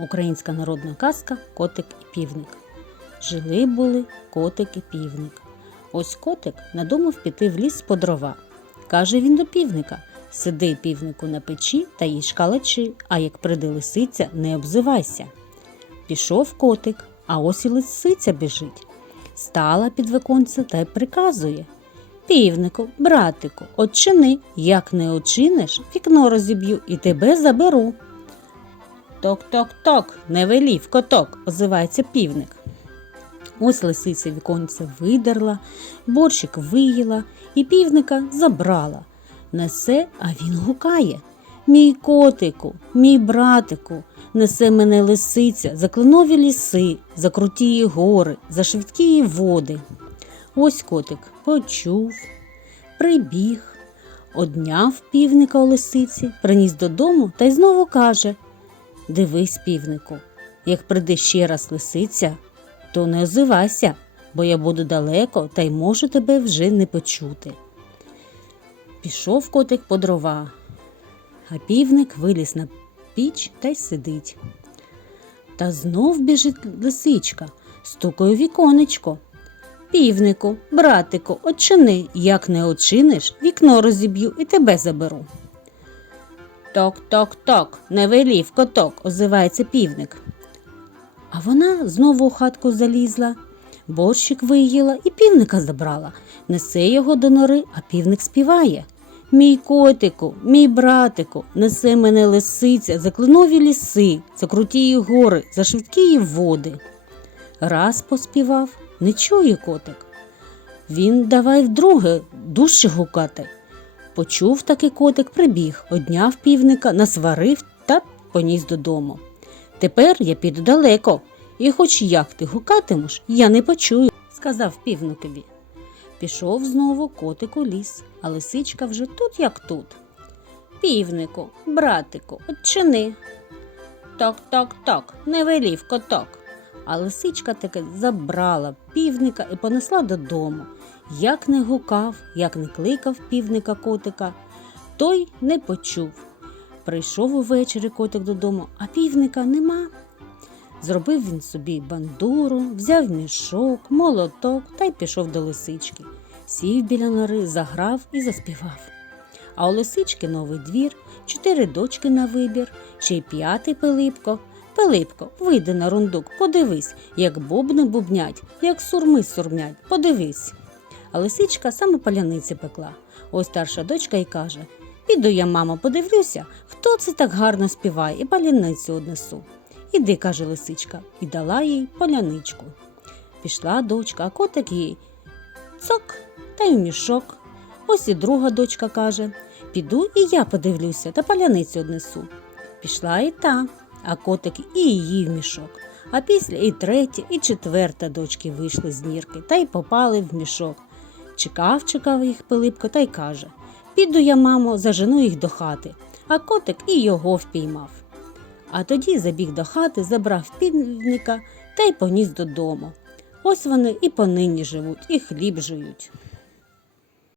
Українська народна казка Котик і півник. Жили були котик і півник. Ось котик надумав піти в ліс по дрова. Каже він до півника: Сиди, півнику, на печі та їж калачі, а як прийде лисиця, не обзивайся. Пішов котик, а ось і лисиця біжить. Стала під віконце та й приказує. Півнику, братику, очини, як не очиниш, вікно розіб'ю і тебе заберу. Ток-ток-ток, не велів коток, озивається півник. Ось лисиця віконце видерла, борщик виїла і півника забрала. Несе, а він гукає. Мій котику, мій братику, несе мене лисиця за кленові ліси, за крутії гори, за швидкі води. Ось котик почув, прибіг, одняв півника у лисиці, приніс додому та й знову каже Дивись, півнику, як прийде ще раз лисиця, то не озивайся, бо я буду далеко та й можу тебе вже не почути. Пішов котик по дрова, а півник виліз на піч та й сидить. Та знов біжить лисичка, стукає віконечко. Півнику, братику, очини, як не очиниш, вікно розіб'ю і тебе заберу. Ток-ток-ток, не велів коток, озивається півник. А вона знову у хатку залізла, борщик виїла і півника забрала. Несе його до нори, а півник співає. Мій котику, мій братику, несе мене лисиця за кленові ліси, за крутії гори, за швидкі води. Раз поспівав, не чує котик. Він давай вдруге дужче гукати. Почув таки котик, прибіг, одняв півника, насварив та поніс додому. Тепер я піду далеко, і хоч як ти гукатимеш, я не почую, сказав півникові. Пішов знову котик у ліс, а лисичка вже тут, як тут. Півнику, братику, отчини. Ток-ток-ток, не велів коток. А лисичка таки забрала півника і понесла додому. Як не гукав, як не кликав півника котика, той не почув. Прийшов увечері котик додому, а півника нема. Зробив він собі бандуру, взяв мішок, молоток та й пішов до лисички. Сів біля нори, заграв і заспівав. А у лисички новий двір, чотири дочки на вибір, ще й п'ятий Пилипко. Пилипко, вийди на рундук, подивись, як бубни бубнять, як сурми сурмять, подивись. А лисичка саме паляниці пекла. Ось старша дочка й каже Піду я, мамо, подивлюся, хто це так гарно співає, і паляницю однесу. Іди, каже лисичка, і дала їй поляничку. Пішла дочка, а котик їй цок та й в мішок. Ось і друга дочка каже Піду і я подивлюся та паляницю однесу. Пішла і та, а котик і її в мішок. А після і третя, і четверта дочки вийшли з нірки та й попали в мішок. Чекав, чекав їх Пилипко та й каже Піду я, мамо, зажену їх до хати, а котик і його впіймав. А тоді забіг до хати, забрав півника та й поніс додому. Ось вони і понині живуть, і хліб жують.